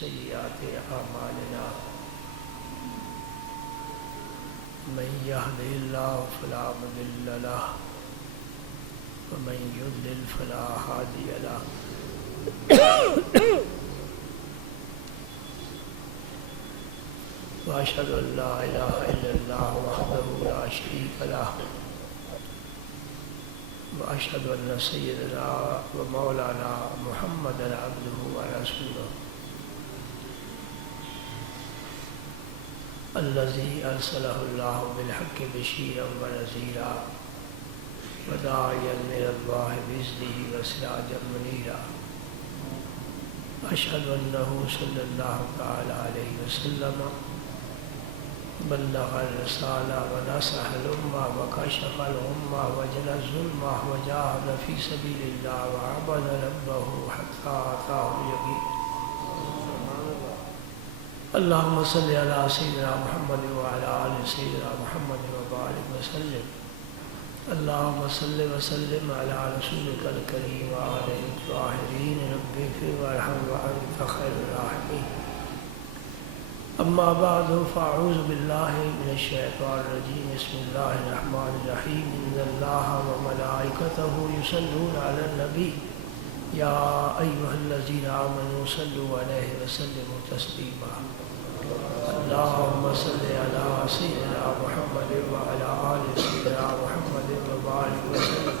سيئات أعمالنا من يهده الله فلا مضل له ومن يضلل فلا هادي له وأشهد أن لا إله إلا الله وحده لا شريك له وأشهد أن سيدنا ومولانا محمدا عبده ورسوله الذي أرسله الله بالحق بشيرا ونذيرا وداعيا إلى الله بإذنه وسراجا منيرا أشهد أنه صلى الله تعالى عليه وسلم بلغ الرسالة ونصح الأمة وكشف الغمة وجل الظلمة وجاهد في سبيل الله وعبد ربه حتى أتاه اليقين. اللهم صل على سيدنا محمد وعلى آل سيدنا محمد وبارك وسلم. اللهم صل وسلم على رسولك الكريم وآله الطاهرين رب اغفر وارحم وأنت خير الراحمين. أما بعد فأعوذ بالله من الشيطان الرجيم. بسم الله الرحمن الرحيم. إن الله وملائكته يصلون على النبي يا أيها الذين آمنوا صلوا عليه وسلموا تسليما. اللهم صل على سيدنا محمد وعلى آل سيدنا محمد وبارك وسلم.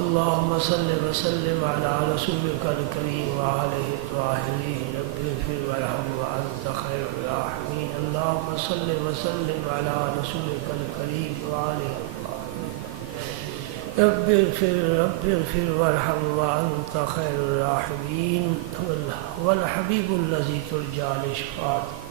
اللهم صل وسلم على رسولك الكريم وآله الطاهرين رب اغفر وارحم وأنت خير الراحمين. اللهم صل وسلم على رسولك الكريم وآله رب اغفر وارحم وأنت خير الراحمين. هو الحبيب الذي ترجى لشفاعته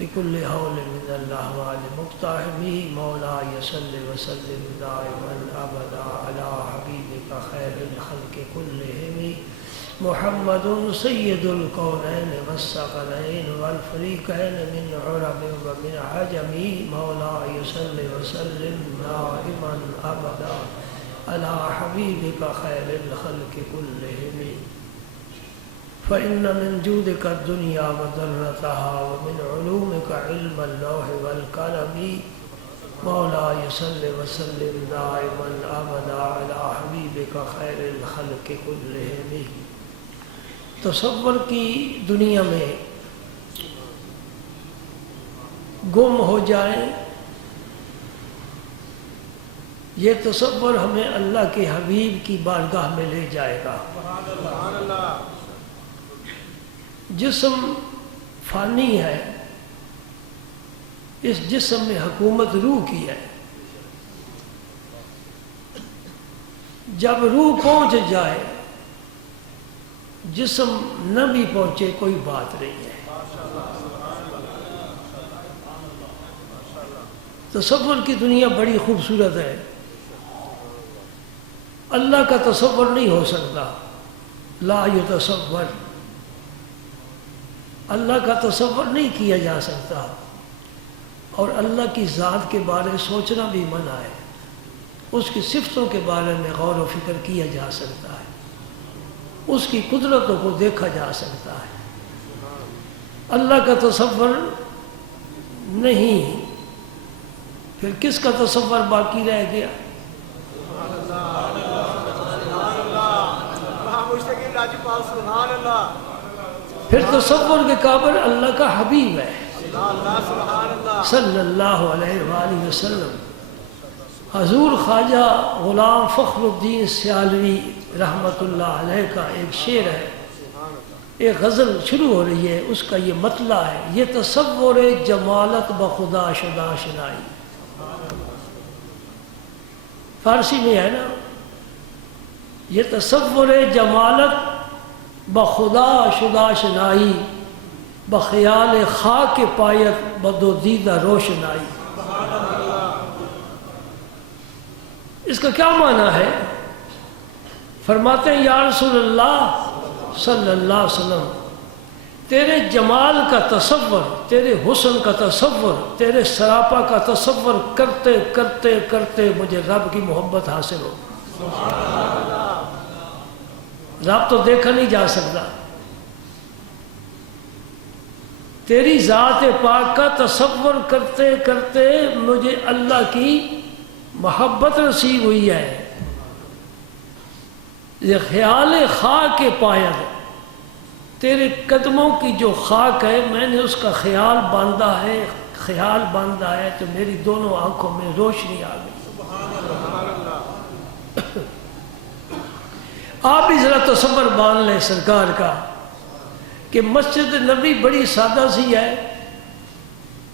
لكل هول من الأهوال مقتحمه. مولاي صل وسلم دائما أبدا على حبيبك خير الخلق كلهم محمد سيد الكونين والثقلين والفريقين من عرب ومن عجم. مولاي صل وسلم دائما أبدا على حبيبك خير الخلق كلهم. فإن من جودك الدنيا وضرتها ومن علومك علم اللوح والقلم. مولاي صل وسلم دائما أبدا على حبيبك خير الخلق كلهم. تصور کی دنیا میں گم ہو جائیں، یہ تصور ہمیں اللہ کے حبیب کی بارگاہ میں لے جائے گا. جسم فانی ہے، اس جسم میں حکومت روح کی ہے. جب روح پہنچ جائے، جسم نہ بھی پہنچے، کوئی بات نہیں ہے. تصور کی دنیا بڑی خوبصورت ہے. اللہ کا تصور نہیں ہو سکتا. لا یتصور، اللہ کا تصور نہیں کیا جا سکتا. اور اللہ کی ذات کے بارے سوچنا بھی منع ہے. اس کی صفتوں کے بارے میں غور و فکر کیا جا سکتا ہے، اس کی قدرتوں کو دیکھا جا سکتا ہے. اللہ کا تصور نہیں، پھر کس کا تصور باقی رہ گیا؟ پھر تصور کے قابل اللہ کا حبیب ہے صلی اللہ علیہ وآلہ وسلم. حضور خواجہ غلام فخر الدین سیالوی رحمت اللہ علیہ کا ایک شعر ہے، ایک غزل شروع ہو رہی ہے، اس کا یہ مطلع ہے: یہ تصور جمالت بخدا شدہ شنائی. فارسی میں ہے نا، یہ تصور جمالت بخدا شدہ شنائی، بخیال خاک پایت بدو دیدہ روشنائی. اس کا کیا معنی ہے؟ فرماتے ہیں یا رسول اللہ صلی اللہ علیہ وسلم، تیرے جمال کا تصور، تیرے حسن کا تصور، تیرے سراپا کا تصور کرتے کرتے کرتے مجھے رب کی محبت حاصل ہو. رب تو دیکھا نہیں جا سکتا، تیری ذات پاک کا تصور کرتے کرتے مجھے اللہ کی محبت نصیب ہوئی ہے۔ یہ خیال خاک کے پاید، تیرے قدموں کی جو خاک ہے میں نے اس کا خیال باندھا ہے تو میری دونوں آنکھوں میں روشنی آ گئی۔ آپ بھی ذرا تصور مان لیں سرکار کا کہ مسجد نبی بڑی سادہ سی ہے،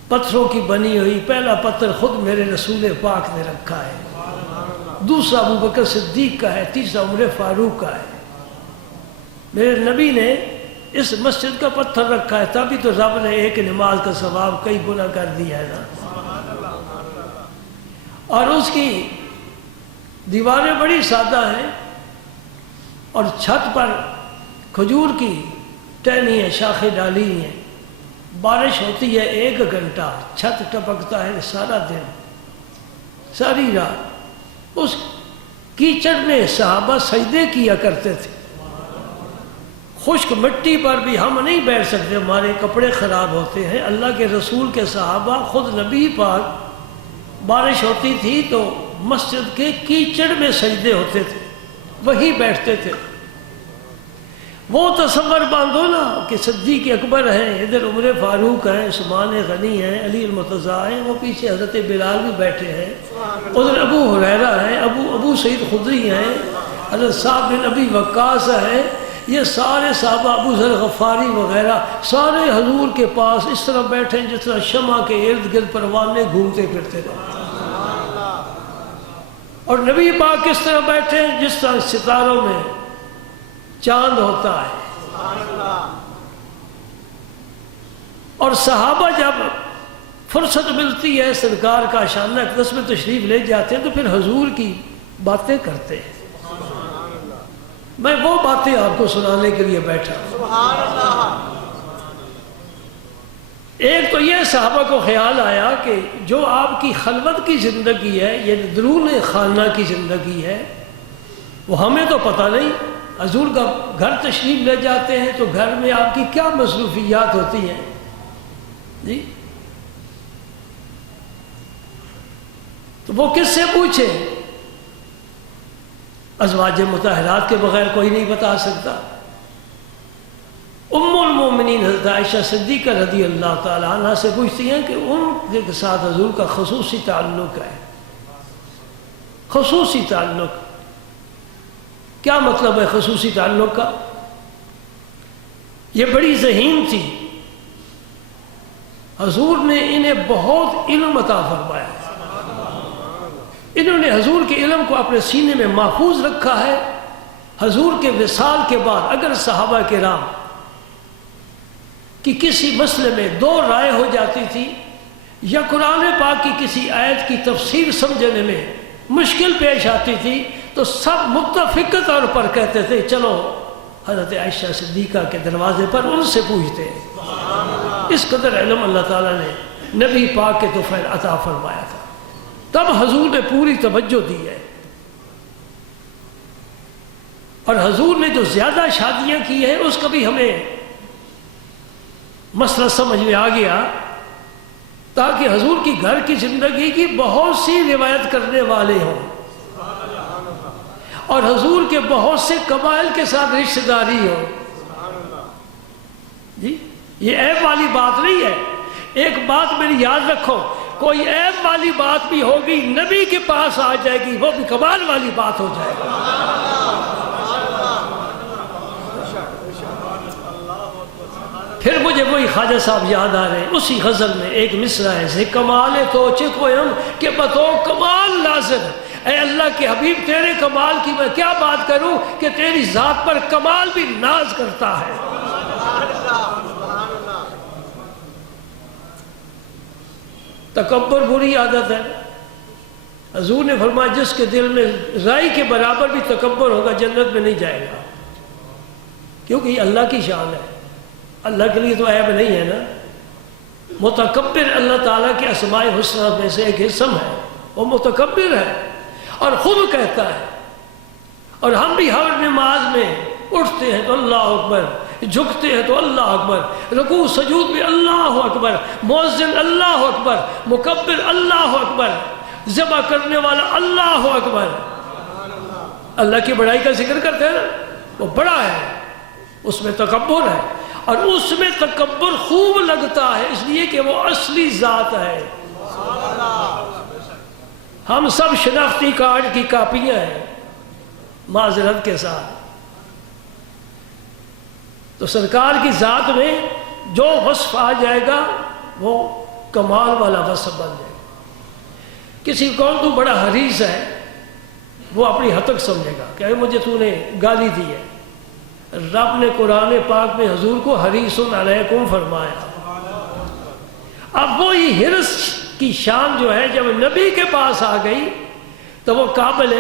پتھروں کی بنی ہوئی، پہلا پتھر خود میرے رسول پاک نے رکھا ہے، دوسرا ابو بکر صدیق کا ہے، تیسرا عمر فاروق کا ہے۔ میرے نبی نے اس مسجد کا پتھر رکھا ہے، تبھی تو رب نے ایک نماز کا ثواب کئی گنا کر دیا ہے نا۔ اور اس کی دیواریں بڑی سادہ ہیں، اور چھت پر کھجور کی ٹہنی ہے، شاخیں ڈالی ہیں، بارش ہوتی ہے 1 گھنٹہ، چھت ٹپکتا ہے سارا دن، ساری رات۔ اس کیچڑ میں صحابہ سجدے کیا کرتے تھے، خشک مٹی پر بھی ہم نہیں بیٹھ سکتے، ہمارے کپڑے خراب ہوتے ہیں۔ اللہ کے رسول کے صحابہ، خود نبی پاک، بارش ہوتی تھی تو مسجد کے کیچڑ میں سجدے ہوتے تھے، وہی بیٹھتے تھے۔ وہ تصور باندھو نا کہ صدیق اکبر ہیں، ادھر عمر فاروق ہیں، عثمان غنی ہیں، علی المرتضیٰ ہیں، وہ پیچھے حضرت بلال بھی بیٹھے ہیں، ادھر ابو ہریرہ ہیں، ابو سعید خدری ہیں، حضرت صاحب بن ابی وقاص ہیں، یہ سارے صحابہ، ابو ذر غفاری وغیرہ، سارے حضور کے پاس اس طرح بیٹھے جس طرح شمع کے ارد گرد پروانے گھومتے پھرتے رہتے، اور نبی پاک کس طرح بیٹھے جس طرح ستاروں میں چاند ہوتا ہے۔ اور صحابہ جب فرصت ملتی ہے سرکار کا شانہ اقدس میں تشریف لے جاتے ہیں تو پھر حضور کی باتیں کرتے ہیں۔ میں وہ باتیں آپ کو سنانے کے لیے بیٹھا ہوں۔ ایک تو یہ صحابہ کو خیال آیا کہ جو آپ کی خلوت کی زندگی ہے، یہ درون خانہ کی زندگی ہے، وہ ہمیں تو پتہ نہیں۔ حضور کا گھر تشریف لے جاتے ہیں تو گھر میں آپ کی کیا مصروفیات ہوتی ہیں جی، تو وہ کس سے پوچھے؟ ازواج مطہرات کے بغیر کوئی نہیں بتا سکتا۔ ام المومنین حضرت عائشہ صدیقہ رضی اللہ تعالی عنہ سے پوچھتی ہیں کہ ان کے ساتھ حضور کا خصوصی تعلق ہے۔ خصوصی تعلق کیا مطلب ہے خصوصی تعلق کا؟ یہ بڑی ذہین تھی، حضور نے انہیں بہت علم عطا فرمایا، انہوں نے حضور کے علم کو اپنے سینے میں محفوظ رکھا ہے۔ حضور کے وصال کے بعد اگر صحابہ کرام کی کسی مسئلے میں 2 رائے ہو جاتی تھی یا قرآن پاک کی کسی آیت کی تفسیر سمجھنے میں مشکل پیش آتی تھی تو سب متفق طور پر کہتے تھے چلو حضرت عائشہ صدیقہ کے دروازے پر ان سے پوچھتے ہیں۔ اس قدر علم اللہ تعالیٰ نے نبی پاک کے طفیل عطا فرمایا تھا، تب حضور نے پوری توجہ دی ہے۔ اور حضور نے جو زیادہ شادیاں کی ہیں اس کا بھی ہمیں مسئلہ سمجھ میں آ گیا، تاکہ حضور کی گھر کی زندگی کی بہت سی روایت کرنے والے ہوں، اور حضور کے بہت سے قبائل کے ساتھ رشتہ داری ہو جی۔ یہ عیب والی بات نہیں ہے۔ ایک بات میری یاد رکھو، کوئی عیب والی بات بھی ہوگی نبی کے پاس آ جائے گی، وہ بھی کمال والی بات ہو جائے گی۔ پھر مجھے وہی خواجہ صاحب یاد آ رہے ہیں، اسی غزل میں ایک مصرع ہے، سے کمال تو چکویم کہ بتو کمال لازم۔ اے اللہ کے حبیب تیرے کمال کی میں کیا بات کروں کہ تیری ذات پر کمال بھی ناز کرتا ہے۔ تکبر بری عادت ہے۔ حضور نے فرمایا جس کے دل میں رائی کے برابر بھی تکبر ہوگا جنت میں نہیں جائے گا، کیونکہ یہ اللہ کی شان ہے، اللہ کے لیے تو عیب نہیں ہے نا۔ متکبر اللہ تعالیٰ کے اسماء الحسنی میں سے ایک اسم ہے، وہ متکبر ہے اور خود کہتا ہے۔ اور ہم بھی ہر نماز میں اٹھتے ہیں تو اللہ اکبر، جھکتے ہیں تو اللہ اکبر، رکوع سجود میں اللہ اکبر، مؤذن اللہ اکبر، مکبر اللہ اکبر، ذبح کرنے والا اللہ اکبر۔ اللہ کی بڑائی کا ذکر کرتے ہیں نا، وہ بڑا ہے، اس میں تکبر ہے، اور اس میں تکبر خوب لگتا ہے اس لیے کہ وہ اصلی ذات ہے۔ ہم سب شناختی کارڈ کی کاپیاں ہیں معذرت کے ساتھ۔ تو سرکار کی ذات میں جو وصف آ جائے گا وہ کمال والا وصف بن جائے گا۔ کسی کون تو بڑا حریص ہے، وہ اپنی حد تک سمجھے گا کہ مجھے تو نے گالی دی ہے۔ رب نے قرآن پاک میں حضور کو حریص علیکم فرمایا۔ اب وہی حرص کی شان جو ہے جب نبی کے پاس آ گئی تو وہ قابل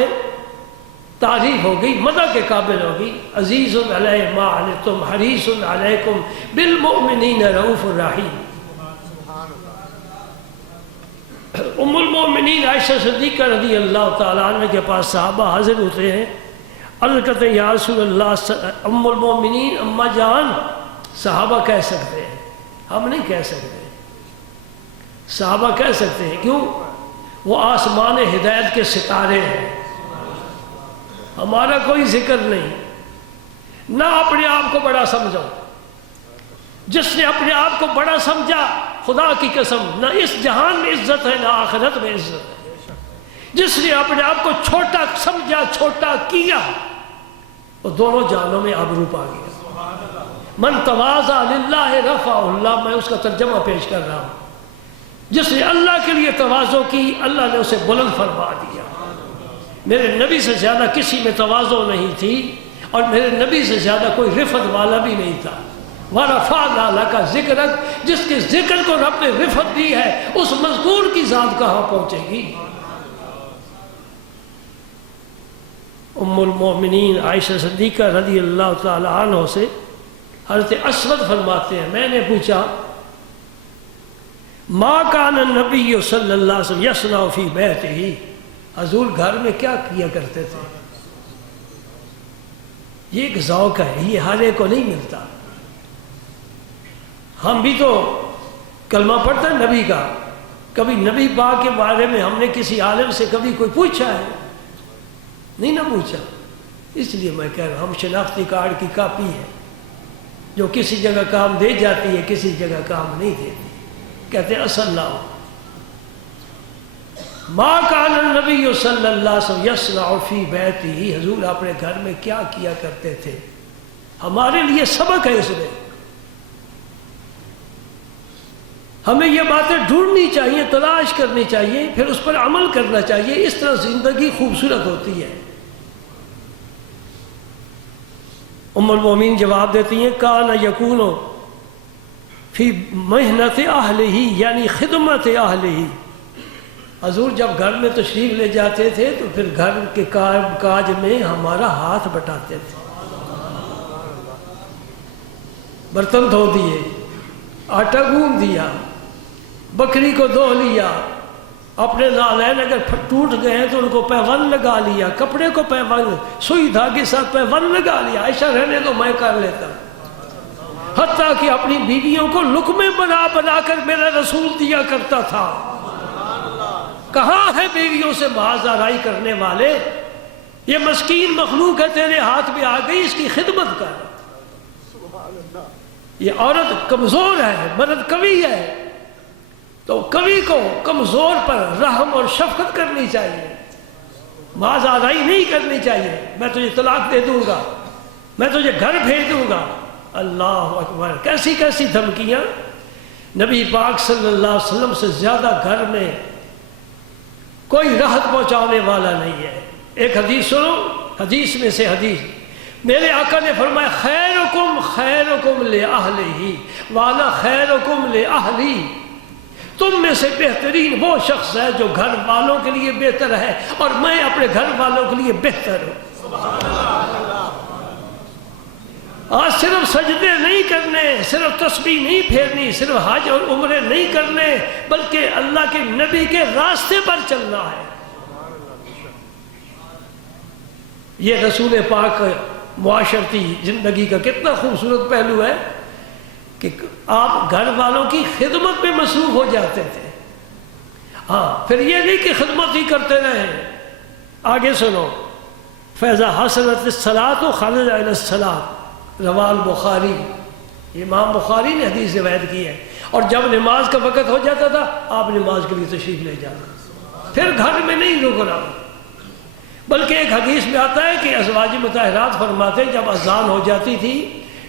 تعریف ہو گئی، مدح کے قابل ہوگی۔ عزیز علیہ ما عنتم حریص علیکم بالمؤمنین رؤوف الرحیم۔ ام المؤمنین عائشہ صدیقہ رضی اللہ تعالیٰ عنہ کے پاس صحابہ حاضر ہوتے ہیں، عرض کرتے ہیں یا رسول اللہ، ام المؤمنین اماں جان صحابہ کہہ سکتے ہیں، ہم نہیں کہہ سکتے۔ صحابہ کہہ سکتے ہیں، کیوں؟ وہ آسمان ہدایت کے ستارے ہیں، ہمارا کوئی ذکر نہیں۔ نہ اپنے آپ کو بڑا سمجھو، جس نے اپنے آپ کو بڑا سمجھا خدا کی قسم نہ اس جہان میں عزت ہے نہ آخرت میں عزت ہے۔ جس نے اپنے آپ کو چھوٹا سمجھا، چھوٹا کیا، وہ دونوں جہانوں میں آبرو پا گیا۔ من تواضع للہ رفعہ اللہ، میں اس کا ترجمہ پیش کر رہا ہوں۔ جس نے اللہ کے لیے تواضع کی، اللہ نے اسے بلند فرما دیا۔ میرے نبی سے زیادہ کسی میں تواضع نہیں تھی، اور میرے نبی سے زیادہ کوئی رفعت والا بھی نہیں تھا۔ وَرَفَعْنَا لَكَ ذِكْرَكَ، جس کے ذکر کو رب نے رفعت دی ہے، اس مذکور کی ذات کہاں پہنچے گی؟ ام المؤمنین عائشہ صدیقہ رضی اللہ تعالی عنہ سے حضرت اسود فرماتے ہیں، میں نے پوچھا ما کان النبی صلی اللہ علیہ وسلم یصنع فی بیتہ، حضور گھر میں کیا کیا کرتے تھے؟ یہ ایک ذوق ہے، یہ ہر ایک کو نہیں ملتا۔ ہم بھی تو کلمہ پڑھتے ہیں نبی کا، کبھی نبی پاک کے بارے میں ہم نے کسی عالم سے کبھی کوئی پوچھا ہے؟ نہیں نہ پوچھا۔ اس لیے میں کہہ رہا ہوں ہم شناختی کارڈ کی کاپی ہے، جو کسی جگہ کام دے جاتی ہے کسی جگہ کام نہیں دیتی۔ کہتے ہیں اصل لاؤ۔ ما کان النبی صلی اللہ علیہ وسلم یصنع فی بیتہ، حضور اپنے گھر میں کیا کیا کرتے تھے؟ ہمارے لیے سبق ہے اس میں، ہمیں یہ باتیں ڈھونڈنی چاہیے، تلاش کرنی چاہیے، پھر اس پر عمل کرنا چاہیے۔ اس طرح زندگی خوبصورت ہوتی ہے۔ ام المومنین جواب دیتی ہیں کان یکون فی محنت اہلہ، یعنی خدمت اہلہ، حضور جب گھر میں تشریف لے جاتے تھے تو پھر گھر کے کاج میں ہمارا ہاتھ بٹاتے تھے۔ برتن دھو دیے، آٹا گوندھ دیا، بکری کو دھو لیا، اپنے نالین اگر ٹوٹ گئے ہیں تو ان کو پیوند لگا لیا، کپڑے کو پیوند سوئی دھاگے ساتھ پیوند لگا لیا۔ عائشہ رہنے تو میں کر لیتا، حتیٰ کہ اپنی بیویوں کو لقمے بنا بنا کر میرا رسول دیا کرتا تھا۔ کہاں ہے بیویوں سے محاذ آرائی کرنے والے؟ یہ مسکین مخلوق ہے تیرے ہاتھ میں آ گئی، اس کی خدمت کر۔ یہ عورت کمزور ہے، مرد قوی ہے، تو قوی کو کمزور پر رحم اور شفقت کرنی چاہیے، محاذ آرائی نہیں کرنی چاہیے۔ میں تجھے طلاق دے دوں گا، میں تجھے گھر بھیج دوں گا۔ اللہ اکبر، کیسی کیسی دھمکیاں! نبی پاک صلی اللہ علیہ وسلم سے زیادہ گھر میں کوئی راحت پہنچانے والا نہیں ہے۔ ایک حدیث سنو، حدیث میں سے حدیث، میرے آقا نے فرمایا خیرکم خیرکم لأہلہ وانا خیرکم لأہلی، تم میں سے بہترین وہ شخص ہے جو گھر والوں کے لیے بہتر ہے، اور میں اپنے گھر والوں کے لیے بہتر ہوں۔ آج صرف سجدے نہیں کرنے، صرف تسبیح نہیں پھیرنی، صرف حج اور عمرے نہیں کرنے، بلکہ اللہ کے نبی کے راستے پر چلنا ہے۔ یہ رسول پاک معاشرتی زندگی کا کتنا خوبصورت پہلو ہے کہ آپ گھر والوں کی خدمت میں مصروف ہو جاتے تھے. ہاں پھر یہ نہیں کہ خدمت ہی کرتے رہیں. آگے سنو، فیضا حسنت الصلاۃ خرج الی الصلاۃ، رواه البخاری. امام بخاری نے حدیث روایت کی ہے. اور جب نماز کا وقت ہو جاتا تھا آپ نماز کے لیے تشریف لے جاتے، پھر گھر میں نہیں رک رہا. بلکہ ایک حدیث میں آتا ہے کہ ازواج مطہرات فرماتے ہیں جب اذان ہو جاتی تھی،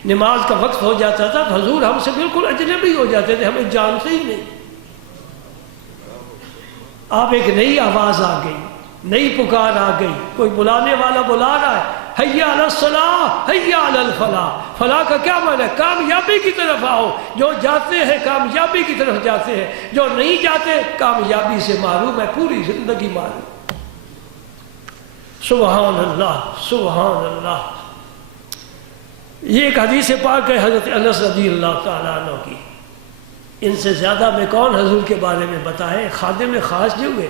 نماز کا وقت ہو جاتا تھا تو حضور ہم سے بالکل اجنبی ہو جاتے تھے، ہمیں جانتے ہی نہیں. آپ ایک نئی آواز آ گئی، نئی پکار آ گئی، کوئی بلانے والا بلا رہا ہے، حی علی الصلاۃ حی علی الفلاح. فلاح کا کیا معنی ہے؟ کامیابی کی طرف آؤ. جو جاتے ہیں کامیابی کی طرف جاتے ہیں، جو نہیں جاتے کامیابی سے محروم ہے، پوری زندگی محروم. سبحان اللہ سبحان اللہ. یہ ایک حدیث پاک ہے حضرت انس رضی اللہ تعالیٰ عنہ کی. ان سے زیادہ میں کون حضور کے بارے میں بتائے. خادم خاص جو ہوئے،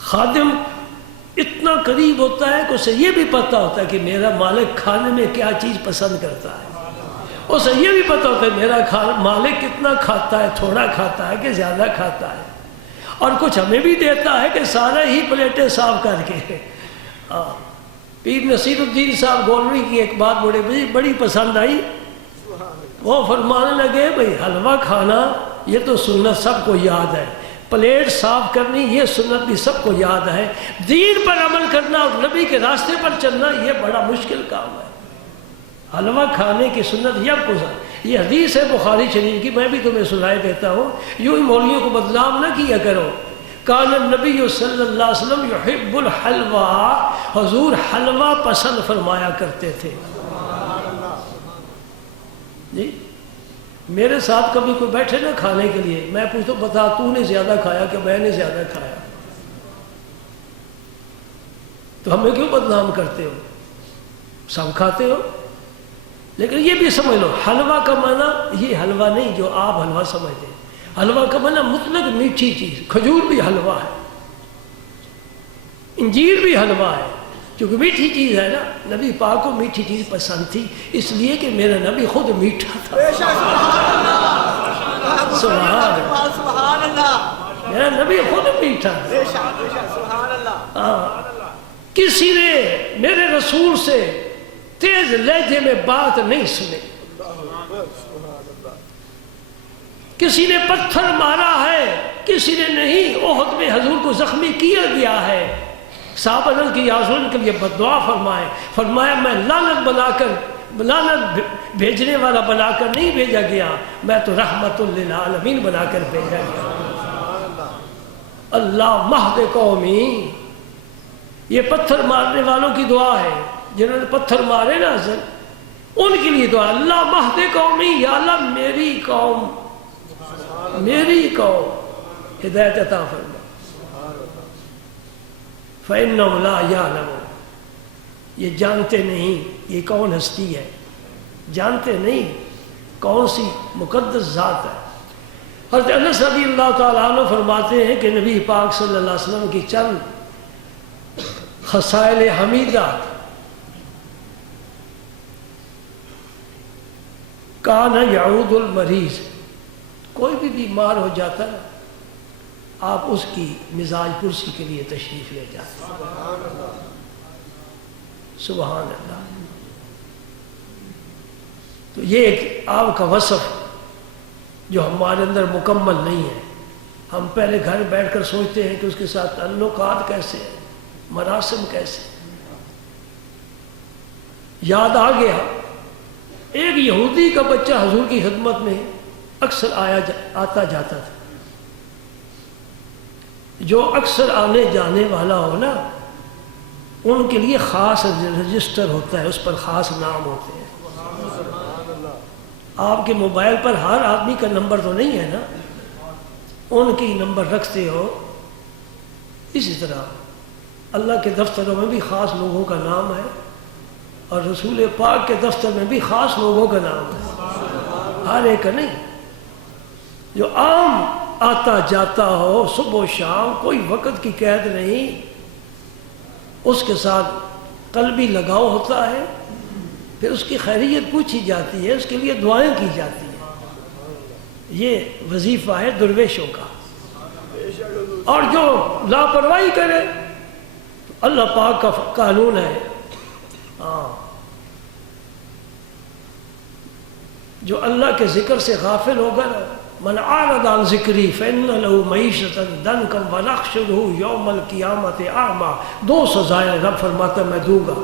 خادم اتنا قریب ہوتا ہے کہ اسے یہ بھی پتہ ہوتا ہے کہ میرا مالک کھانے میں کیا چیز پسند کرتا ہے. اسے یہ بھی پتہ ہوتا ہے میرا مالک کتنا کھاتا ہے، تھوڑا کھاتا ہے کہ زیادہ کھاتا ہے. اور کچھ ہمیں بھی دیتا ہے کہ سارے ہی پلیٹیں صاف کر کے. پیر نصیر الدین صاحب گولوی کی ایک بات بڑی پسند آئی. وہ فرمانے لگے بھئی حلوہ کھانا یہ تو سنت سب کو یاد ہے، پلیٹ صاف کرنی یہ سنت بھی سب کو یاد ہے، دین پر عمل کرنا اور نبی کے راستے پر چلنا یہ بڑا مشکل کام ہے. حلوہ کھانے کی سنت یہ گزار. یہ حدیث ہے بخاری شریف کی، میں بھی تمہیں سنائے دیتا ہوں. یوں ہی مولویوں کو بدنام نہ کیا کرو. کان النبی صلی اللہ علیہ وسلم یحب الحلوہ، حضور حلوہ پسند فرمایا کرتے تھے. جی میرے ساتھ کبھی کوئی بیٹھے نا کھانے کے لیے، میں پوچھتا ہوں بتا تو نے زیادہ کھایا کہ میں نے زیادہ کھایا؟ تو ہمیں کیوں بدنام کرتے ہو؟ سب کھاتے ہو. لیکن یہ بھی سمجھ لو حلوہ کا معنی یہ حلوہ نہیں جو آپ حلوہ سمجھتے ہیں. حلوہ کا معنی مطلق میٹھی چیز. کھجور بھی حلوہ ہے، انجیر بھی حلوہ ہے، کیونکہ میٹھی چیز ہے نا. نبی پاک کو میٹھی چیز پسند تھی، اس لیے کہ میرا نبی خود میٹھا تھا. سبحان اللہ، میرا نبی خود میٹھا تھا. کسی نے میرے رسول سے تیز لہجے میں بات نہیں سنی. کسی نے پتھر مارا ہے، کسی نے نہیں. احد میں حضور کو زخمی کیا گیا ہے. صحابہ نے کہ یا رسول کے لیے بددعا فرمائے. فرمایا میں لعنت بھیجنے والا بنا کر نہیں بھیجا گیا، میں تو رحمت للعالمین بنا کر بھیجا گیا. اللہ مہد قومی، یہ پتھر مارنے والوں کی دعا ہے. جنہوں نے پتھر مارے نا ان کے لیے دعا. اللہ مہد قومی، یا اللہ میری قوم ہدایت عطا فرما. فَإِنَّهُمْ لَا يَعْلَمُونَ، یہ جانتے نہیں یہ کون ہستی ہے، جانتے نہیں کون سی مقدس ذات ہے. حضرت انس رضی اللہ تعالیٰ عنہ فرماتے ہیں کہ نبی پاک صلی اللہ علیہ وسلم کی چند خصائل حمیدہ. کان یعود المریض، کوئی بھی بیمار ہو جاتا ہے آپ اس کی مزاج پرسی کے لیے تشریف لے جاتے ہیں. سبحان اللہ. تو یہ ایک آپ کا وصف جو ہمارے اندر مکمل نہیں ہے. ہم پہلے گھر بیٹھ کر سوچتے ہیں کہ اس کے ساتھ تعلقات کیسے ہیں، مراسم کیسے. یاد آ گیا ایک یہودی کا بچہ حضور کی خدمت میں اکثر آتا جاتا تھا. جو اکثر آنے جانے والا ہو نا ان کے لیے خاص رجسٹر ہوتا ہے، اس پر خاص نام ہوتے ہیں. آپ کے موبائل پر ہر آدمی کا نمبر تو نہیں ہے نا، ان کی نمبر رکھتے ہو. اسی طرح اللہ کے دفتروں میں بھی خاص لوگوں کا نام ہے اور رسول پاک کے دفتر میں بھی خاص لوگوں کا نام ہے، ہر ایک کا نہیں. جو عام آتا جاتا ہو صبح و شام، کوئی وقت کی قید نہیں، اس کے ساتھ قلبی لگاؤ ہوتا ہے، پھر اس کی خیریت پوچھی جاتی ہے، اس کے لیے دعائیں کی جاتی ہیں۔ یہ وظیفہ ہے درویشوں کا۔ اور جو لاپرواہی کرے اللہ پاک کا قانون ہے، جو اللہ کے ذکر سے غافل ہوگا نا، من اعرض عن ذکری فإن له معیشۃ ضنکا ونحشرہ یوم القیامۃ اعمی۔ 2 سزائیں رب فرماتا میں دوں گا،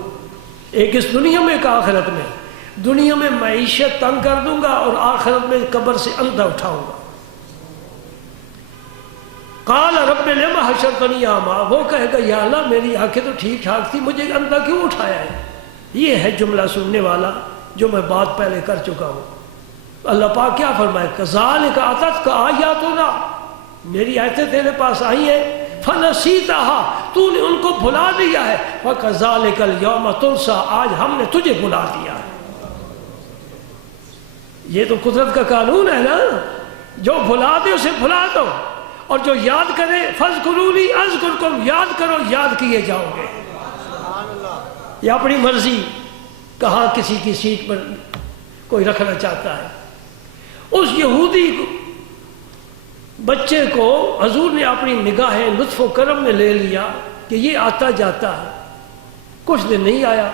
ایک اس دنیا میں ایک آخرت میں۔ دنیا میں معیشت تنگ کر دوں گا اور آخرت میں قبر سے اندھا اٹھاؤں گا۔ قال رب لم حشرتنی اعمی، وہ کہے گا یا اللہ میری آنکھیں تو ٹھیک ٹھاک تھی، مجھے اندھا کیوں اٹھایا ہے؟ یہ ہے جملہ سننے والا جو میں بات پہلے کر چکا ہوں۔ اللہ پاک کیا فرمائے؟ کذالک اتتک آیاتنا، میری آیتیں تیرے پاس آئی ہیں، فنسیتها، تو نے ان کو بھلا دیا ہے، وکذالک اليوم تنسی، آج ہم نے تجھے بھلا دیا ہے۔ یہ تو قدرت کا قانون ہے نا، جو بھلا دے اسے بھلا دو، اور جو یاد کرے فاذکرونی اذکرکم، یاد کرو یاد کیے جاؤ گے۔ یہ اپنی مرضی کہاں کسی کی سیٹ پر کوئی رکھنا چاہتا ہے۔ اس یہودی بچے کو حضور نے اپنی نگاہ لطف و کرم میں لے لیا کہ یہ آتا جاتا ہے، کچھ دن نہیں آیا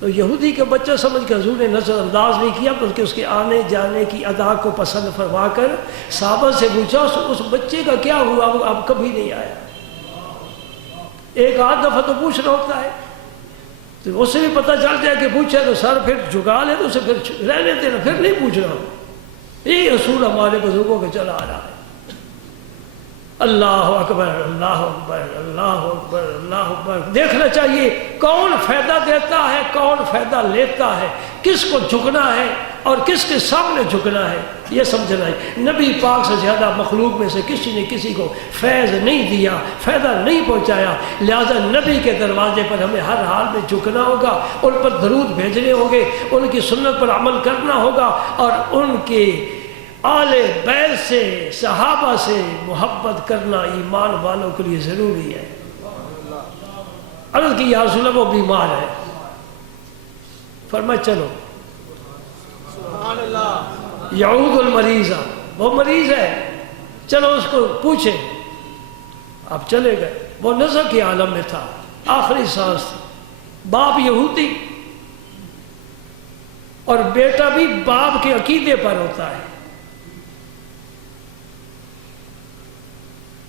تو یہودی کے بچہ سمجھ کے حضور نے نظر انداز نہیں کیا، بلکہ اس کے آنے جانے کی ادا کو پسند فرما کر صحابہ سے پوچھا اس بچے کا کیا ہوا، وہ اب کبھی نہیں آیا۔ ایک آدھ دفعہ تو پوچھنا ہوتا ہے، تو اس سے بھی پتہ چل جائے کہ پوچھا تو سر پھر جھکا لے تو اسے پھر رہنے دینا، پھر نہیں پوچھنا۔ یہ اصول ہمارے بزرگوں کے چلا آ رہا ہے۔ اللہ اکبر اللہ اکبر اللہ اکبر اللہ اکبر۔ دیکھنا چاہیے کون فائدہ دیتا ہے، کون فائدہ لیتا ہے، کس کو جھکنا ہے اور کس کے سامنے جھکنا ہے، یہ سمجھنا ہے۔ نبی پاک سے زیادہ مخلوق میں سے کسی نے کسی کو فیض نہیں دیا، فائدہ نہیں پہنچایا، لہذا نبی کے دروازے پر ہمیں ہر حال میں جھکنا ہوگا، ان پر درود بھیجنے ہوں گے، ان کی سنت پر عمل کرنا ہوگا، اور ان کے آل بیت سے صحابہ سے محبت کرنا ایمان والوں کے لیے ضروری ہے۔ عرض کی یا رسول اللہ وہ بیمار ہے، فرمایا چلو یعود المریض، وہ مریض ہے، چلو اس کو پوچھیں۔ آپ چلے گئے، وہ نظر کے عالم میں تھا، آخری سانس تھی، باپ یہودی اور بیٹا بھی باپ کے عقیدے پر ہوتا ہے۔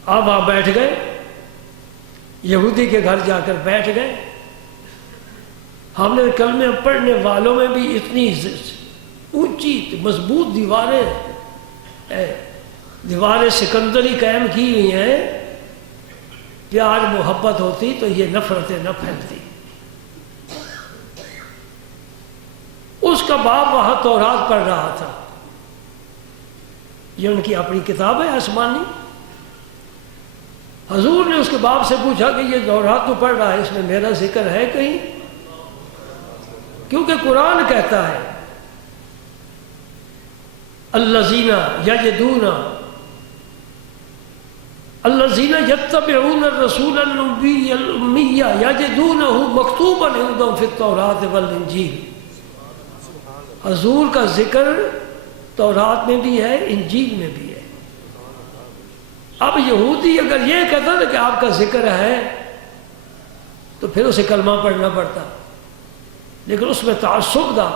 آپ وہاں بیٹھ گئے، یہودی کے گھر جا کر بیٹھ گئے۔ ہم نے کلمے پڑھنے والوں میں بھی اتنی اونچی مضبوط دیواریں سکندری قائم کی ہوئی ہیں، پیار محبت ہوتی تو یہ نفرتیں نہ پھیلتی۔ اس کا باپ وہاں تورات پڑھ رہا تھا، یہ ان کی اپنی کتاب ہے آسمانی۔ حضور نے اس کے باپ سے پوچھا کہ یہ تورات تو پڑھ رہا ہے، اس میں میرا ذکر ہے کہیں؟ کیونکہ قرآن کہتا ہے الذین یجدون الذین یتبعون الرسول النبی الامی یجدونہ مکتوبا عندہم فی التوراۃ والانجیل۔ حضور کا ذکر تورات میں بھی ہے، انجیل میں بھی ہے۔ اب یہودی اگر یہ کہتا نا کہ آپ کا ذکر ہے تو پھر اسے کلمہ پڑھنا پڑتا، لیکن اس میں تعصب تھا،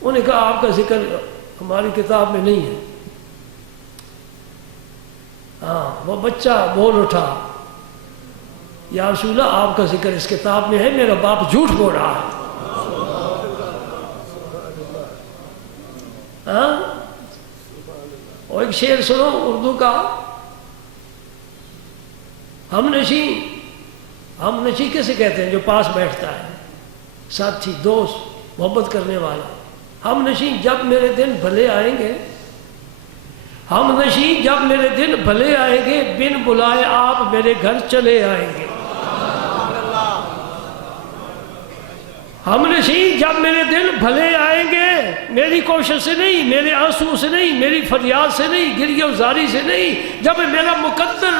انہوں نے کہا آپ کا ذکر ہماری کتاب میں نہیں ہے۔ ہاں وہ بچہ بول اٹھا یا رسول اللہ آپ کا ذکر اس کتاب میں ہے، میرا باپ جھوٹ بول رہا ہے۔ ہاں اور ایک شعر سنو اردو کا، ہم نشیں کیسے کہتے ہیں جو پاس بیٹھتا ہے، ساتھی، دوست، محبت کرنے والا۔ ہم نشیں جب میرے دن بھلے آئیں گے، ہم نشیں جب میرے دن بھلے آئیں گے، بن بلائے آپ میرے گھر چلے آئیں گے۔ ہم نشیں جب میرے دن بھلے آئیں گے، میری کوشش سے نہیں، میرے آنسو سے نہیں، میری فریاد سے نہیں، گریہ و زاری سے نہیں، جب میرا مقدر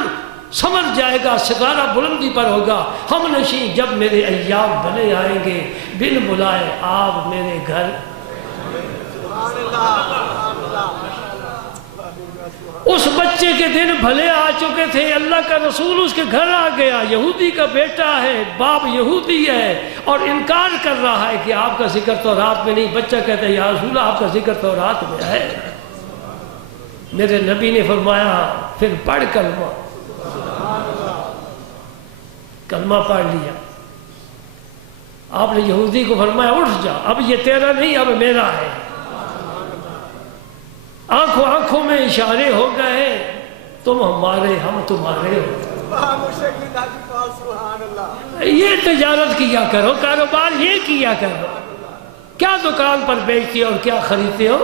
سمجھ جائے گا ستارہ بلندی پر ہوگا، ہم نشیں جب میرے ایام بھلے آئیں گے، بن بلائے آپ میرے گھر۔ اس بچے کے دن بھلے آ چکے تھے، اللہ کا رسول اس کے گھر آ گیا، یہودی کا بیٹا ہے، باپ یہودی ہے، اور انکار کر رہا ہے کہ آپ کا ذکر تو رات میں نہیں۔ بچہ کہتا ہے یا رسول اللہ آپ کا ذکر تو رات میں ہے۔ میرے نبی نے فرمایا پھر پڑھ کلمہ، کلمہ پڑھ لیا۔ آپ نے یہودی کو فرمایا اٹھ جا، اب یہ تیرا نہیں اب میرا ہے۔ آنکھوں میں اشارے ہو گئے، تم ہمارے ہم تمہارے ہو۔ یہ تجارت کیا کرو، کاروبار یہ کیا کرو، کیا دکان پر بیچتے اور کیا خریدتے ہو؟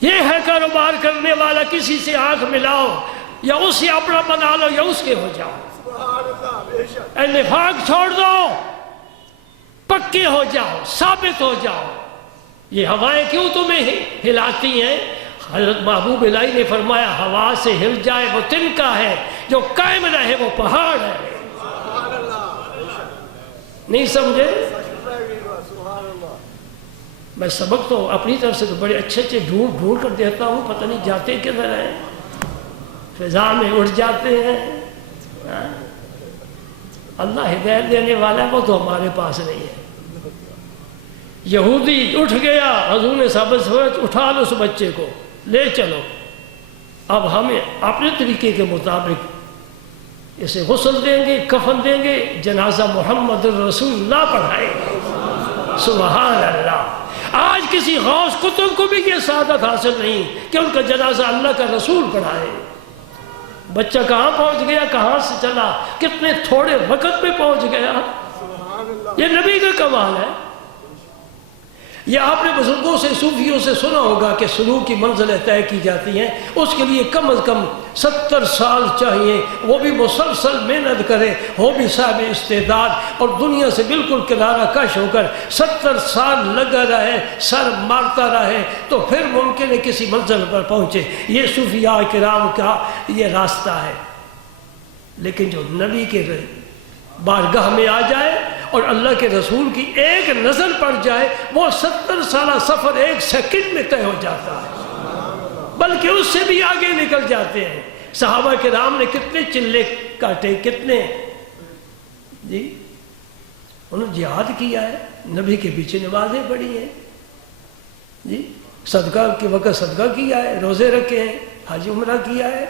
یہ ہے کاروبار کرنے والا، کسی سے آنکھ ملاؤ، یا اسے اپنا بنا لو یا اس کے ہو جاؤ۔ اے نفاق چھوڑ دو، پکے ہو جاؤ، ثابت ہو جاؤ۔ یہ ہوائیں کیوں تمہیں ہلاتی ہیں؟ حضرت محبوب الہی نے فرمایا ہوا سے ہل جائے وہ تنکا ہے، جو قائم رہے وہ پہاڑ ہے۔ نہیں سمجھے؟ میں سبق تو اپنی طرف سے تو بڑے اچھے اچھے ڈھونڈ کر دیتا ہوں، پتہ نہیں جاتے کدھر ہیں، فضا میں اڑ جاتے ہیں۔ اللہ ہدایت دینے والا ہے، وہ تو ہمارے پاس نہیں ہے۔ یہودی اٹھ گیا، حضور نے ثابت ہوا اٹھا لو اس بچے کو، لے چلو، اب ہمیں اپنے طریقے کے مطابق اسے غسل دیں گے، کفن دیں گے، جنازہ محمد رسول اللہ پڑھائیں گے۔ سبحان اللہ۔ آج کسی غوث قطب کو بھی یہ سعادت حاصل نہیں کہ ان کا جنازہ اللہ کا رسول پڑھائے۔ بچہ کہاں پہنچ گیا، کہاں سے چلا، کتنے تھوڑے وقت میں پہنچ گیا۔ یہ نبی کا کمال ہے۔ یہ آپ نے بزرگوں سے، صوفیوں سے سنا ہوگا کہ سلوک کی منزلیں طے کی جاتی ہیں، اس کے لیے کم از کم 70 سال چاہیے، وہ بھی مسلسل محنت کرے، ہو بھی صاحب استعداد، اور دنیا سے بالکل کنارہ کش ہو کر 70 سال لگا رہے، سر مارتا رہے، تو پھر ممکن ہے کسی منزل پر پہنچے۔ یہ صوفیاء کرام کا یہ راستہ ہے۔ لیکن جو نبی کے بارگاہ میں آ جائے اور اللہ کے رسول کی ایک نظر پڑ جائے، وہ 70 سالہ سفر 1 سیکنڈ میں طے ہو جاتا ہے، بلکہ اس سے بھی آگے نکل جاتے ہیں۔ صحابہ کرام نے کتنے چلے کاٹے، کتنے جی انہوں نے جہاد کیا ہے، نبی کے پیچھے نمازیں پڑھی ہیں، جی صدقہ کے وقت صدقہ کیا ہے، روزے رکھے ہیں، حج عمرہ کیا ہے۔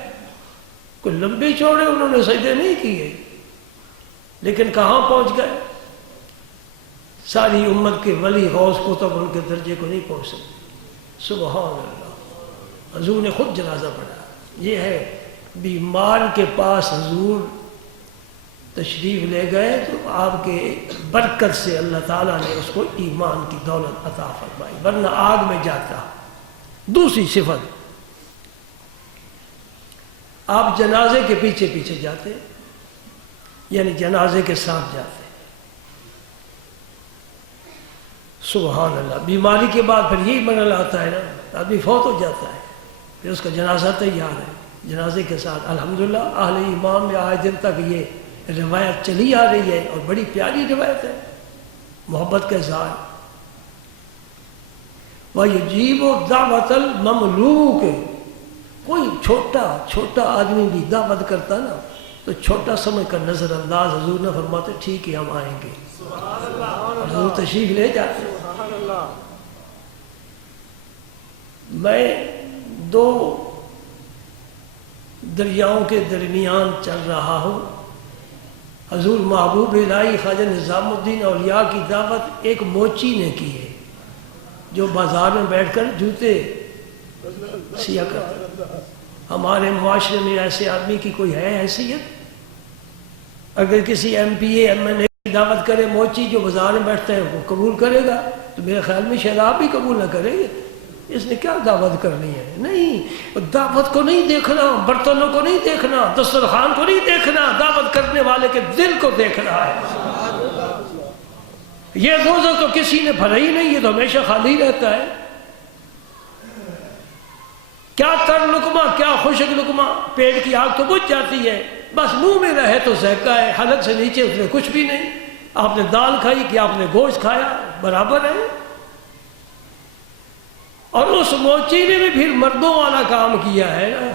کوئی لمبے چوڑے انہوں نے سجدے نہیں کیے، لیکن کہاں پہنچ گئے؟ ساری امت کے ولی غوث قطب ان کے درجے کو نہیں پہنچ سکتے۔ سبحان اللہ۔ حضور نے خود جنازہ پڑھا۔ یہ ہے بیمار کے پاس حضور تشریف لے گئے تو آپ کے برکت سے اللہ تعالیٰ نے اس کو ایمان کی دولت عطا فرمائی، ورنہ آگ میں جاتا۔ دوسری صفت، آپ جنازے کے پیچھے پیچھے جاتے، یعنی جنازے کے ساتھ جاتے۔ سبحان اللہ۔ بیماری کے بعد پھر یہی مرحلہ آتا ہے نا، آدمی فوت ہو جاتا ہے، پھر اس کا جنازہ تیار ہے، جنازے کے ساتھ۔ الحمدللہ اہل ایمان میں آج دن تک یہ روایت چلی آ رہی ہے، اور بڑی پیاری روایت ہے، محبت کا اظہار۔ وَيُجِيبُ دَعْوَةَ الْمَمْلُوكِ۔ کوئی چھوٹا آدمی بھی دعوت کرتا نا تو چھوٹا سمجھ کر نظر انداز، حضور نے فرماتے ٹھیک ہے ہم آئیں گے، حضور تشریف لے جاتے۔ میں 2 دریاؤں کے درمیان چل رہا ہوں۔ حضور محبوب الہی خواجہ نظام الدین اولیاء کی دعوت ایک موچی نے کی ہے، جو بازار میں بیٹھ کر جوتے سیا کرتا۔ ہمارے معاشرے میں ایسے آدمی کی کوئی ہے حیثیت؟ اگر کسی M P A M L A کی دعوت کرے موچی جو بازار میں بیٹھتا ہے وہ قبول کرے گا؟ تو میرے خیال میں شراب بھی قبول نہ کرے گا۔ اس نے کیا دعوت کرنی ہے؟ نہیں، دعوت کو نہیں دیکھنا، برتنوں کو نہیں دیکھنا، دسترخوان کو نہیں دیکھنا، دعوت کرنے والے کے دل کو دیکھنا ہے۔ یہ روزہ تو کسی نے بھرا ہی نہیں، یہ تو ہمیشہ خالی رہتا ہے۔ کیا تر لقمہ کیا خشک لقمہ، پیٹ کی آگ تو بجھ جاتی ہے، بس منہ میں رہے تو ذائقہ ہے، حلق سے نیچے اس میں کچھ بھی نہیں۔ آپ نے دال کھائی کہ آپ نے گوشت کھایا، برابر ہے۔ اور اس موچی نے بھی پھر مردوں والا کام کیا ہے نا،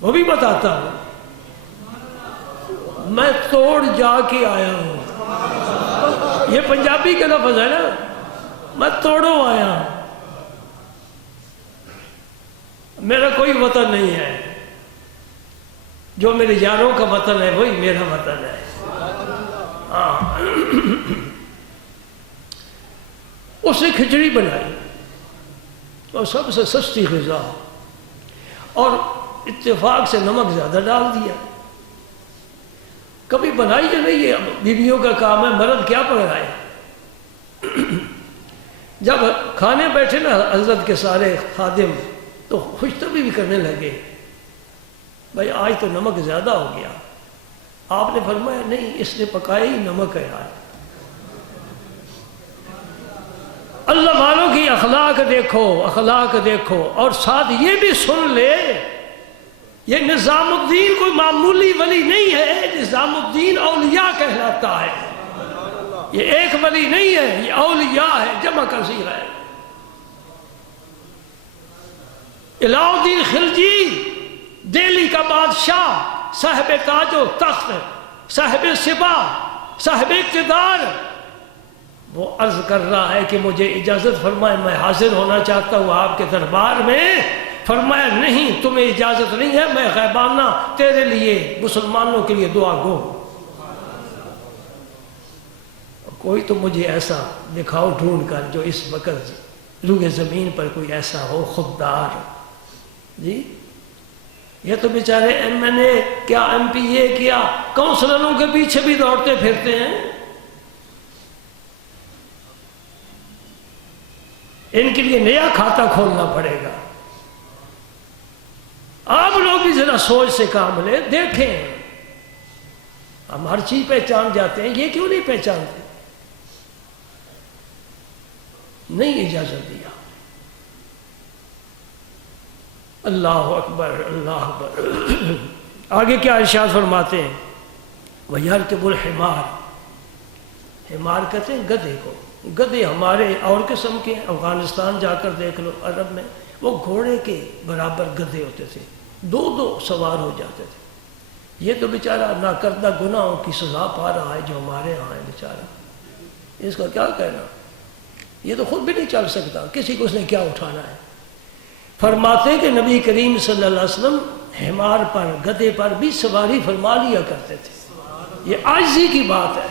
وہ بھی بتاتا ہوں، میں توڑ جا کے آیا ہوں، یہ پنجابی کا لفظ ہے نا، میں توڑو آیا ہوں، میرا کوئی وطن نہیں ہے، جو میرے یاروں کا وطن ہے وہی میرا وطن ہے۔ اس نے کھچڑی بنائی اور سب سے سستی غذا، اور اتفاق سے نمک زیادہ ڈال دیا۔ کبھی بنائی جو نہیں ہے، بیویوں کا کام ہے، مرد کیا پکڑائے۔ جب کھانے بیٹھے نا حضرت کے سارے خادم تو خوش طبعی بھی کرنے لگے، بھائی آج تو نمک زیادہ ہو گیا۔ آپ نے فرمایا نہیں، اس نے پکایا ہی نمک ہے آج۔ اللہ والوں کی اخلاق دیکھو، اخلاق دیکھو، اور ساتھ یہ بھی سن لے، یہ نظام الدین کوئی معمولی ولی نہیں ہے، نظام الدین اولیاء کہلاتا ہے، یہ ایک ولی نہیں ہے، یہ اولیاء ہے، جمع کثیر ہے۔ علاء الدین خلجی دہلی کا بادشاہ، صاحب تاج و تخت، صاحب سپاہ، صاحب اقتدار، وہ عرض کر رہا ہے کہ مجھے اجازت فرمائے، میں حاضر ہونا چاہتا ہوں آپ کے دربار میں۔ فرمایا نہیں، تمہیں اجازت نہیں ہے، میں غیبانہ تیرے لیے، مسلمانوں کے لیے دعا گو۔ کوئی تو مجھے ایسا دکھاؤ ڈھونڈ کر جو اس وقت روئے زمین پر کوئی ایسا ہو خوددار۔ جی یہ تو بیچارے ایم این اے کیا، ایم پی اے کیا، کونسلروں کے پیچھے بھی دوڑتے پھرتے ہیں۔ ان کے لیے نیا کھاتا کھولنا پڑے گا۔ آپ لوگ بھی ذرا سوچ سے کام لیں، دیکھیں ہم ہر چیز پہچان جاتے ہیں، یہ کیوں نہیں پہچانتے؟ نہیں اجازت دیا۔ اللہ اکبر، اللہ اکبر۔ آگے کیا ارشاد فرماتے ہیں؟ وَيَرْكَبُ الْحِمَارَ، حمار کہتے ہیں گدھے کو۔ گدھے ہمارے اور قسم کے ہیں، افغانستان جا کر دیکھ لو، عرب میں وہ گھوڑے کے برابر گدھے ہوتے تھے، دو دو سوار ہو جاتے تھے۔ یہ تو بیچارہ ناکردہ گناہوں کی سزا پا رہا ہے جو ہمارے ہاں ہے بیچارہ، اس کا کیا کہنا؟ یہ تو خود بھی نہیں چل سکتا، کسی کو اس نے کیا اٹھانا ہے۔ فرماتے کہ نبی کریم صلی اللہ علیہ وسلم حمار پر، گدھے پر بھی سواری فرما لیا کرتے تھے، یہ عاجزی کی بات ہے۔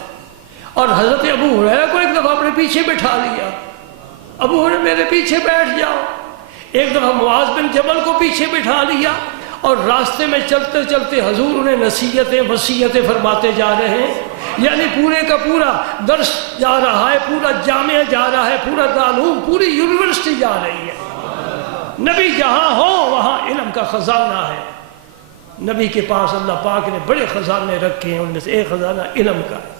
اور حضرت ابو ہریرہ کو ایک دفعہ اپنے پیچھے بٹھا لیا، ابو ہریرہ میرے پیچھے بیٹھ جاؤ۔ ایک دفعہ معاذ بن جبل کو پیچھے بٹھا لیا، اور راستے میں چلتے چلتے حضور انہیں نصیحتیں وصیتیں فرماتے جا رہے ہیں، یعنی پورے کا پورا درس جا رہا ہے، پورا جامعہ جا رہا ہے، پورا دارالعلوم، پوری یونیورسٹی جا رہی ہے۔ نبی جہاں ہو وہاں علم کا خزانہ ہے، نبی کے پاس اللہ پاک نے بڑے خزانے رکھے ہیں، ان میں سے ایک خزانہ علم کا ہے۔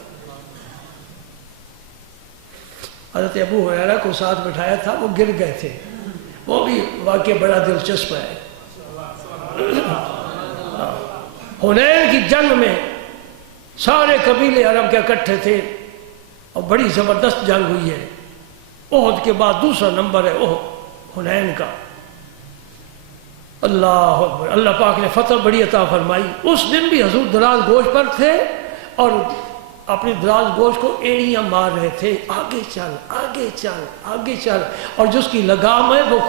حضرت ابو ہریرہ کو ساتھ بٹھایا تھا، وہ گر گئے تھے، وہ بھی واقعہ بڑا دلچسپ ہے۔ حنین کی جنگ میں سارے قبیلے عرب کے اکٹھے تھے اور بڑی زبردست جنگ ہوئی ہے۔ احد کے بعد دوسرا نمبر ہے حنین کا۔ اللہ اکبر، اللہ پاک نے فتح بڑی عطا فرمائی۔ اس دن بھی حضور دراز گوش پر تھے اور اپنی دراز گوش کو ایڑیاں مار رہے تھے، آگے چل آگے چل آگے چل، اور جس کی لگام ہے وہ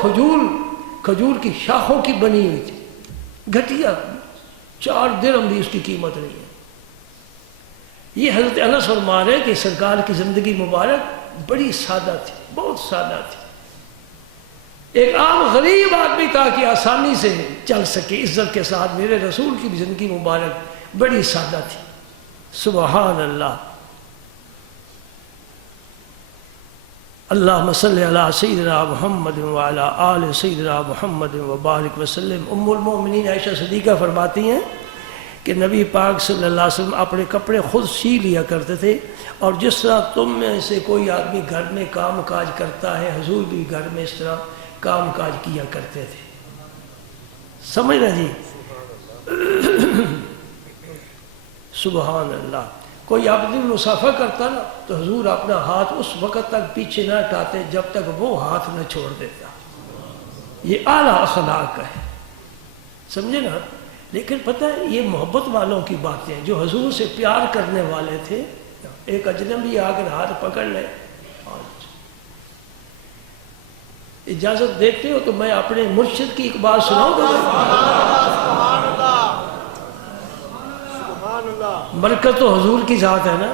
کھجور کی شاخوں کی بنی ہوئی تھی، گھٹیا، 4 درہم بھی اس کی قیمت نہیں ہے۔ یہ حضرت انس فرما رہے کہ سرکار کی زندگی مبارک بڑی سادہ تھی، بہت سادہ تھی۔ ایک عام غریب آدمی تھا کہ آسانی سے چل سکے عزت کے ساتھ، میرے رسول کی بھی زندگی مبارک بڑی سادہ تھی۔ سبحان اللہ۔ اللہم صلی علی سیدنا محمد وعلی آل سیدنا محمد وبارک وسلم۔ ام المؤمنین عائشہ صدیقہ فرماتی ہیں کہ نبی پاک صلی اللہ علیہ وسلم اپنے کپڑے خود سی لیا کرتے تھے، اور جس طرح تم میں سے کوئی آدمی گھر میں کام کاج کرتا ہے، حضور بھی گھر میں اس طرح کام کاج کیا کرتے تھے۔ سمجھ رہے جی؟ سبحان اللہ. کوئی آدمی مصافحہ کرتا نا تو حضور اپنا ہاتھ اس وقت تک پیچھے نہ ہٹاتے جب تک وہ ہاتھ نہ چھوڑ دیتا. یہ اعلیٰ اخلاق ہے، سمجھے نا؟ لیکن پتہ ہے یہ محبت والوں کی باتیں ہیں، جو حضور سے پیار کرنے والے تھے. ایک اجنبی آ کر ہاتھ پکڑ لے. اجازت دیتے ہو تو میں اپنے مرشد کی ایک بات سناؤں گا. برکت تو حضور کی ذات ہے نا.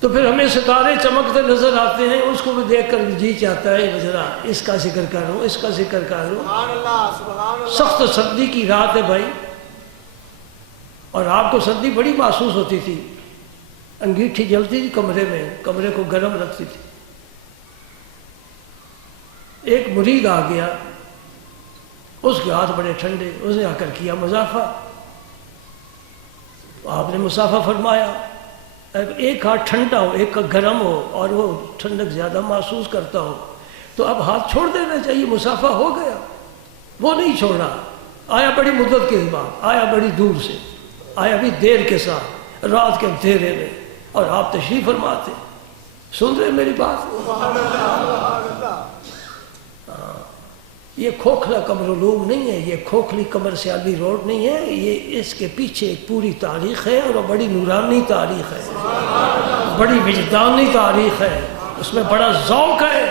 تو پھر ہمیں ستارے چمکتے نظر آتے ہیں، اس کو بھی دیکھ کر جی چاہتا ہے ذرا اس کا ذکر کروں، اس کا ذکر کروں. سخت سردی کی رات ہے بھائی، اور آپ کو سردی بڑی محسوس ہوتی تھی. انگیٹھی جلتی تھی کمرے میں، کمرے کو گرم رکھتی تھی. ایک مرید آ گیا، اس کے ہاتھ بڑے ٹھنڈے، اس نے آ کر کیا مصافحہ. آپ نے مصافحہ فرمایا. ایک ہاتھ ٹھنڈا ہو، ایک کا گرم ہو، اور وہ ٹھنڈک زیادہ محسوس کرتا ہو تو اب ہاتھ چھوڑ دینا چاہیے. مصافحہ ہو گیا، وہ نہیں چھوڑا. آیا بڑی مدت کے بعد، آیا بڑی دور سے، آیا بھی دیر کے ساتھ، رات کے اندھیرے میں، اور آپ تشریف فرماتے. سن رہے میری بات؟ یہ کھوکھلا قمرالعلوم نہیں ہے، یہ کھوکھلی قمر سیالی روڈ نہیں ہے. یہ اس کے پیچھے ایک پوری تاریخ ہے، اور بڑی نورانی تاریخ ہے، بڑی وجدانی تاریخ ہے، اس میں بڑا ذوق ہے.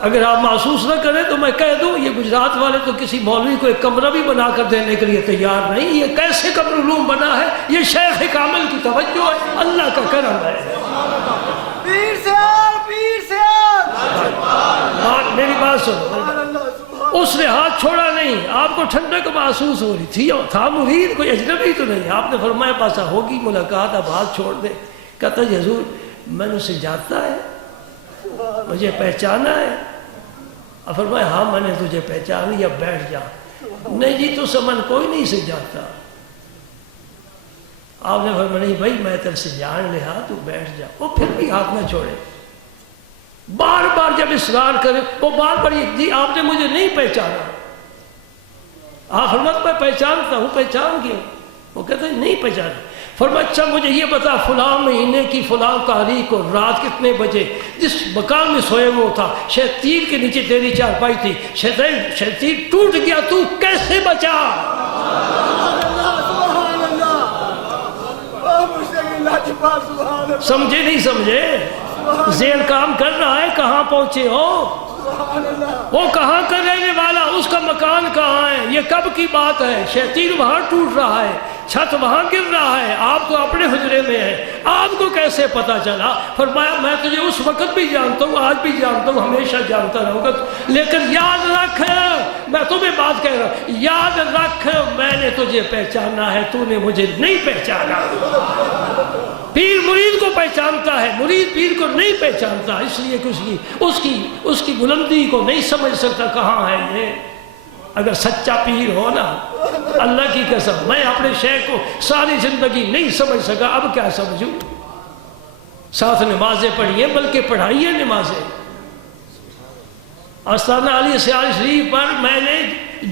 اگر آپ محسوس نہ کریں تو میں کہہ دوں یہ گجرات والے تو کسی مولوی کو ایک کمرہ بھی بنا کر دینے کے لیے تیار نہیں. یہ کیسے قمرالعلوم بنا ہے؟ یہ شیخ کامل کی توجہ ہے، اللہ کا کرم ہے. پیر سے میری بات سنو. اس نے ہاتھ چھوڑا نہیں. آپ کو ٹھنڈک محسوس ہو رہی تھی، تھا مرید، کوئی اجنبی تو نہیں. آپ نے فرمایا پاسا ہوگی ملاقات، اب ہاتھ چھوڑ دے. کہتا ہے حضور میں نے اسے جانتا ہے، مجھے پہچانا ہے. اب فرمایا ہاں میں نے تجھے پہچان لیا، بیٹھ جا. نہیں جی تو سمن کوئی نہیں سے جانتا. آپ نے فرمایا نہیں بھائی میں تیرے سے جان لیا، تو بیٹھ جا. وہ پھر بھی ہاتھ نہ چھوڑے. بار بار جب اصرار کرے وہ بار بار جی آپ نے مجھے نہیں پہچانا. آپ فرماتے میں پہچانتا ہوں. پہچان کیوں؟ وہ کہتے ہیں نہیں پہچانا. فرمایا اچھا مجھے یہ بتا فلاں مہینے کی فلاں تاریخ کو رات کتنے بجے جس مکان میں سوئے وہ تھا، شیطان کے نیچے تیری چارپائی تھی، شیطان ٹوٹ گیا، تو کیسے بچا؟ سمجھے نہیں سمجھے؟ ذہن کام کر رہا ہے. کہاں پہنچے ہو؟ وہ کہاں کا رہنے والا، اس کا مکان کہاں ہے؟ یہ کب کی بات ہے؟ شیطان وہاں ٹوٹ رہا ہے، چھت وہاں گر رہا ہے، آپ تو اپنے حجرے میں ہیں. آپ کو کیسے پتا چلا؟ فرمایا میں تجھے اس وقت بھی جانتا ہوں، آج بھی جانتا ہوں، ہمیشہ جانتا رہوں گا. لیکن یاد رکھ، میں تمہیں بات کہہ رہا ہوں، یاد رکھ میں نے تجھے پہچانا ہے، تو نے مجھے نہیں پہچانا. پیر مرید کو پہچانتا ہے، مرید پیر کو نہیں پہچانتا، اس لیے کہ اس کی بلندی کو نہیں سمجھ سکتا کہاں ہے یہ. اگر سچا پیر ہو نا، اللہ کی قسم میں اپنے شیخ کو ساری زندگی نہیں سمجھ سکا، اب کیا سمجھوں. ساتھ نمازیں پڑھیے، بلکہ پڑھائیے نمازیں. آستانہ علی سیال شریف پر میں نے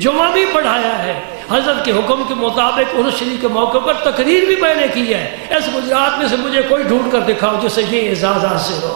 جمعہ بھی پڑھایا ہے، حضرت کے حکم کے مطابق عرس شریف کے موقع پر تقریر بھی میں نے کی ہے. اس گجرات میں سے مجھے کوئی ڈھونڈ کر دکھاؤ جس سے یہ اعزاز حاصل ہو.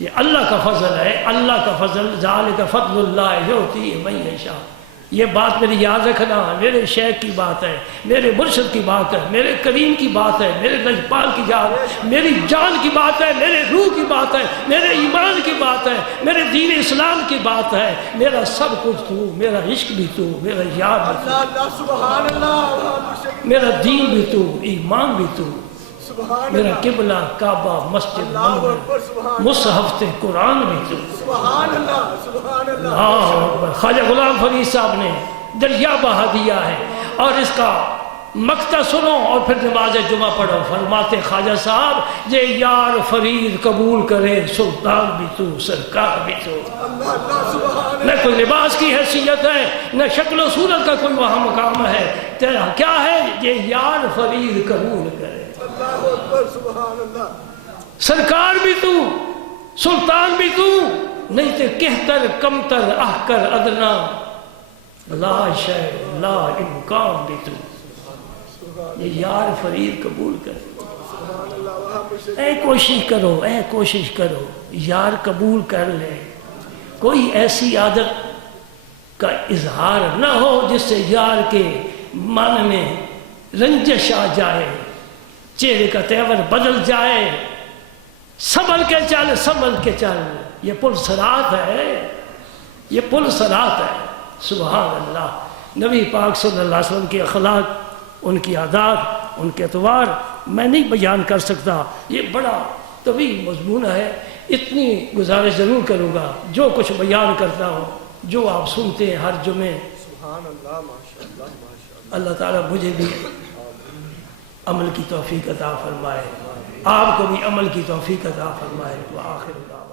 یہ اللہ کا فضل ہے، اللہ کا فضل. ذالک فضل اللہ یؤتیہ من یشاء. یہ بات میری یاد رکھنا، میرے شیخ کی بات ہے، میرے مرشد کی بات ہے، میرے کریم کی بات ہے، میرے نجپال کی بات، میری جان کی بات ہے، میرے روح کی بات ہے، میرے ایمان کی بات ہے، میرے دین اسلام کی بات ہے. میرا سب کچھ تو، میرا عشق بھی تو، میرا یاد بھی تو، میرا دین بھی تو، ایمان بھی تو، میرا قبلہ کعبہ مسجد منور مصحف قرآن بھی تو. خواجہ غلام فرید صاحب نے دریا بہا دیا ہے. اور اس کا مقطع سنو اور پھر نماز جمعہ پڑھو. فرماتے خواجہ صاحب یہ یار فرید قبول کرے، سلطان بھی تو، سرکار بھی تو. نہ کوئی لباس کی حیثیت ہے، نہ شکل و صورت کا کوئی وہاں مقام ہے. تیرا کیا ہے؟ یہ یار فرید قبول کرے. سرکار بھی تو، سلطان بھی تو، نہیں تے کہتر کمتر احکر ادنا لا شے لا امکان بھی تو یہ یار فرید قبول کر اے کوشش کرو یار قبول کر لے کوئی ایسی عادت کا اظہار نہ ہو جس سے یار کے من میں رنجش آ جائے چہرے کا تیور بدل جائے سنبھل کے چل یہ پل صراط ہے سبحان اللہ نبی پاک صلی اللہ علیہ وسلم کی اخلاق ان کی عادات ان کے اطوار میں نہیں بیان کر سکتا یہ بڑا طویل مضمون ہے اتنی گزارش ضرور کروں گا جو کچھ بیان کرتا ہوں جو آپ سنتے ہیں ہر جمعے سبحان اللہ ماشاءاللہ ماشاءاللہ اللہ تعالیٰ مجھے بھی عمل کی توفیق عطا فرمائے آپ کو بھی عمل کی توفیق عطا فرمائے وآخر دعوانا